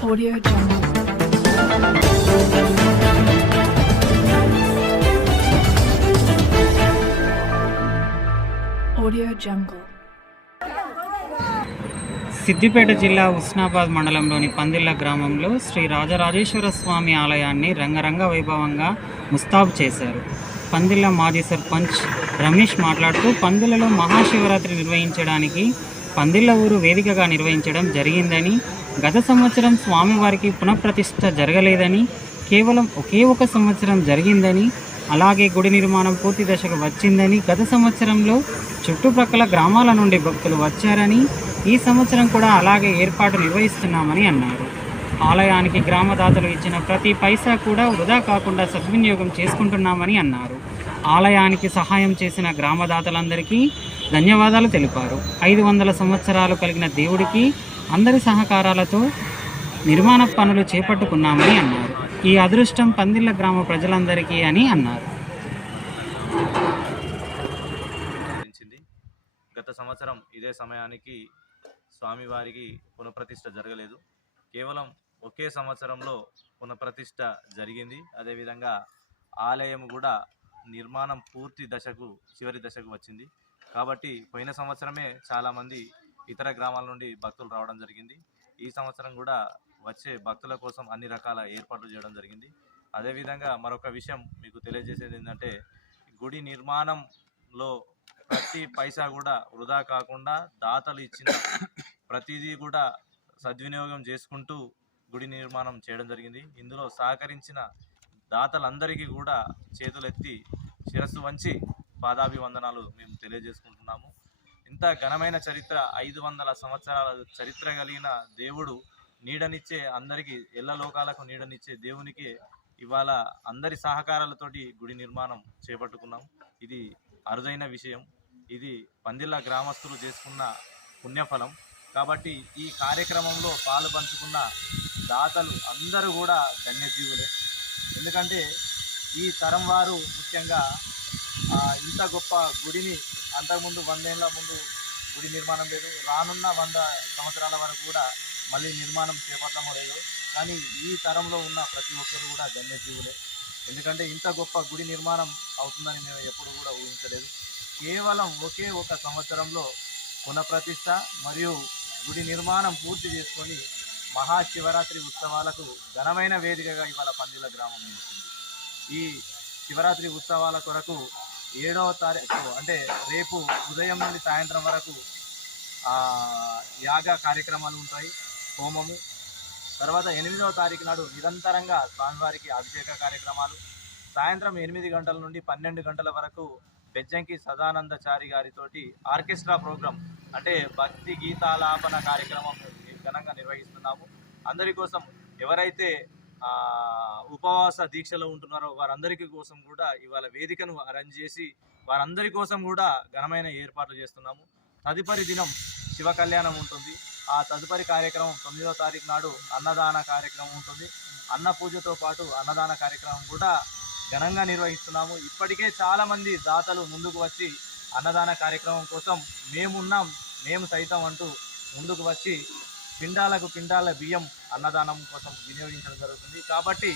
Audio Jungle. Audio Jungle. Siddipet జిల్లా ఉస్నాబాద్ మండలంలోని పందిళ్ళ గ్రామంలో శ్రీ రాజరాజేశ్వర స్వామి ఆలయాన్ని రంగరంగ వైభవంగా ముస్తాబు చేశారు పందిళ్ళ మాజీ సర్పంచ్ రమేష్ మాట్లాడుతూ పందిళ్ళలో మహాశివరాత్రి నిర్వహించడానికి పందిళ్ళ ఊరు వేదికగా నిర్వహించడం జరిగిందని గత సంవత్సరం స్వామివారికి పునఃప్రతిష్ఠ జరగలేదని కేవలం ఒకే ఒక సంవత్సరం జరిగిందని అలాగే గుడి నిర్మాణం పూర్తి దశకు వచ్చిందని గత సంవత్సరంలో చుట్టుప్రక్కల గ్రామాల నుండి భక్తులు వచ్చారని ఈ సంవత్సరం కూడా అలాగే ఏర్పాటు నిర్వహిస్తున్నామని అన్నారు. ఆలయానికి గ్రామదాతలు ఇచ్చిన ప్రతి పైసా కూడా వృధా కాకుండా సద్వినియోగం చేసుకుంటున్నామని అన్నారు. ఆలయానికి సహాయం చేసిన గ్రామదాతలందరికీ ధన్యవాదాలు తెలిపారు. ఐదు వందల సంవత్సరాలు కలిగిన దేవుడికి అందరి సహకారాలతో నిర్మాణ పనులు చేపట్టుకున్నామని అన్నారు. ఈ అదృష్టం పందిళ్ళ గ్రామ ప్రజలందరికీ అని అన్నారు. గత సంవత్సరం ఇదే సమయానికి స్వామివారికి పునఃప్రతిష్ఠ జరగలేదు. కేవలం ఒకే సంవత్సరంలో పునఃప్రతిష్ఠ జరిగింది. అదేవిధంగా ఆలయం కూడా నిర్మాణం పూర్తి దశకు చివరి దశకు వచ్చింది. కాబట్టి పోయిన సంవత్సరమే చాలామంది ఇతర గ్రామాల నుండి భక్తులు రావడం జరిగింది. ఈ సంవత్సరం కూడా వచ్చే భక్తుల కోసం అన్ని రకాల ఏర్పాట్లు చేయడం జరిగింది. అదేవిధంగా మరొక విషయం మీకు తెలియజేసేది ఏంటంటే గుడి నిర్మాణంలో ప్రతి పైసా కూడా వృధా కాకుండా దాతలు ఇచ్చిన ప్రతిదీ కూడా సద్వినియోగం చేసుకుంటూ గుడి నిర్మాణం చేయడం జరిగింది. ఇందులో సహకరించిన దాతలందరికీ కూడా చేతులెత్తి శిరస్సు వంచి పాదాభివందనాలు మేము తెలియజేసుకుంటున్నాము. ఇంత ఘనమైన చరిత్ర ఐదు వందల సంవత్సరాల చరిత్ర కలిగిన దేవుడు నీడనిచ్చే అందరికీ ఎల్ల లోకాలకు నీడనిచ్చే దేవునికి ఇవాళ అందరి సహకారాలతోటి గుడి నిర్మాణం చేపట్టుకున్నాం. ఇది అరుదైన విషయం. ఇది పందిళ్ళ గ్రామస్తులు చేసుకున్న పుణ్యఫలం. కాబట్టి ఈ కార్యక్రమంలో పాలు పంచుకున్న దాతలు అందరూ కూడా ధన్యజీవులే. ఎందుకంటే ఈ తరం వారు ముఖ్యంగా ఇంత గొప్ప గుడిని అంతకుముందు వందేళ్ళ ముందు గుడి నిర్మాణం లేదు. రానున్న వంద సంవత్సరాల వరకు కూడా మళ్ళీ నిర్మాణం చేపట్టమో లేదు. కానీ ఈ తరంలో ఉన్న ప్రతి ఒక్కరు కూడా గణ్యజీవులే ఎందుకంటే ఇంత గొప్ప గుడి నిర్మాణం అవుతుందని మేము ఎప్పుడు కూడా ఊహించలేదు. కేవలం ఒకే ఒక సంవత్సరంలో పునఃప్రతిష్ట మరియు గుడి నిర్మాణం పూర్తి చేసుకొని మహాశివరాత్రి ఉత్సవాలకు ఘనమైన వేదికగా ఇవాళ పందిల గ్రామం నిలిచింది. ఈ శివరాత్రి ఉత్సవాల కొరకు ఏడవ తారీఖు అంటే రేపు ఉదయం నుండి సాయంత్రం వరకు యాగ కార్యక్రమాలు ఉంటాయి. హోమము. తర్వాత ఎనిమిదవ తారీఖు నాడు నిరంతరంగా స్వామివారికి అభిషేక కార్యక్రమాలు. సాయంత్రం ఎనిమిది గంటల నుండి పన్నెండు గంటల వరకు బెజ్జంకి సదానందచారి గారితోటి ఆర్కెస్ట్రా ప్రోగ్రాం అంటే భక్తి గీతాలాపన కార్యక్రమం ఘనంగా నిర్వహిస్తున్నాము. అందరి కోసం ఎవరైతే ఉపవాస దీక్షలో ఉంటున్నారో వారందరికీ కోసం కూడా ఇవాళ వేదికను అరేంజ్ చేసి వారందరి కోసం కూడా ఘనమైన ఏర్పాట్లు చేస్తున్నాము. తదుపరి దినం శివ కళ్యాణం ఉంటుంది. ఆ తదుపరి కార్యక్రమం తొమ్మిదవ తారీఖు నాడు అన్నదాన కార్యక్రమం ఉంటుంది. అన్న పూజతో పాటు అన్నదాన కార్యక్రమం కూడా ఘనంగా నిర్వహిస్తున్నాము. ఇప్పటికే చాలామంది దాతలు ముందుకు వచ్చి అన్నదాన కార్యక్రమం కోసం మేమున్నాం మేము సైతం అంటూ ముందుకు వచ్చి పిండాలకు పిండాల బియ్యం అన్నదానం కోసం వినియోగించడం జరుగుతుంది. కాబట్టి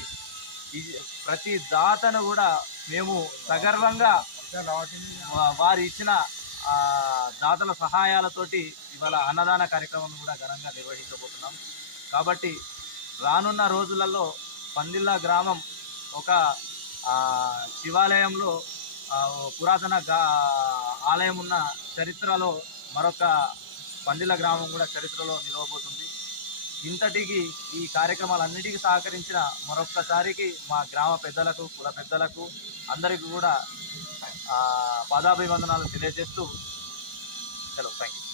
ఇది ప్రతి దాతను కూడా మేము సగర్వంగా వారు ఇచ్చిన దాతల సహాయాలతోటి ఇవాళ అన్నదాన కార్యక్రమం కూడా ఘనంగా నిర్వహించబోతున్నాం. కాబట్టి రానున్న రోజులలో పందిళ్ళ గ్రామం ఒక శివాలయంలో పురాతన గా ఆలయం ఉన్న చరిత్రలో మరొక పందిల గ్రామం కూడా చరిత్రలో నిలవబోతుంది. ఇంతటికి ఈ కార్యక్రమాలన్నిటికీ సహకరించిన మరొక్కసారికి మా గ్రామ పెద్దలకు కుల పెద్దలకు అందరికీ కూడా పాదాభివందనాలు తెలియజేస్తూ సెలవు. Thank you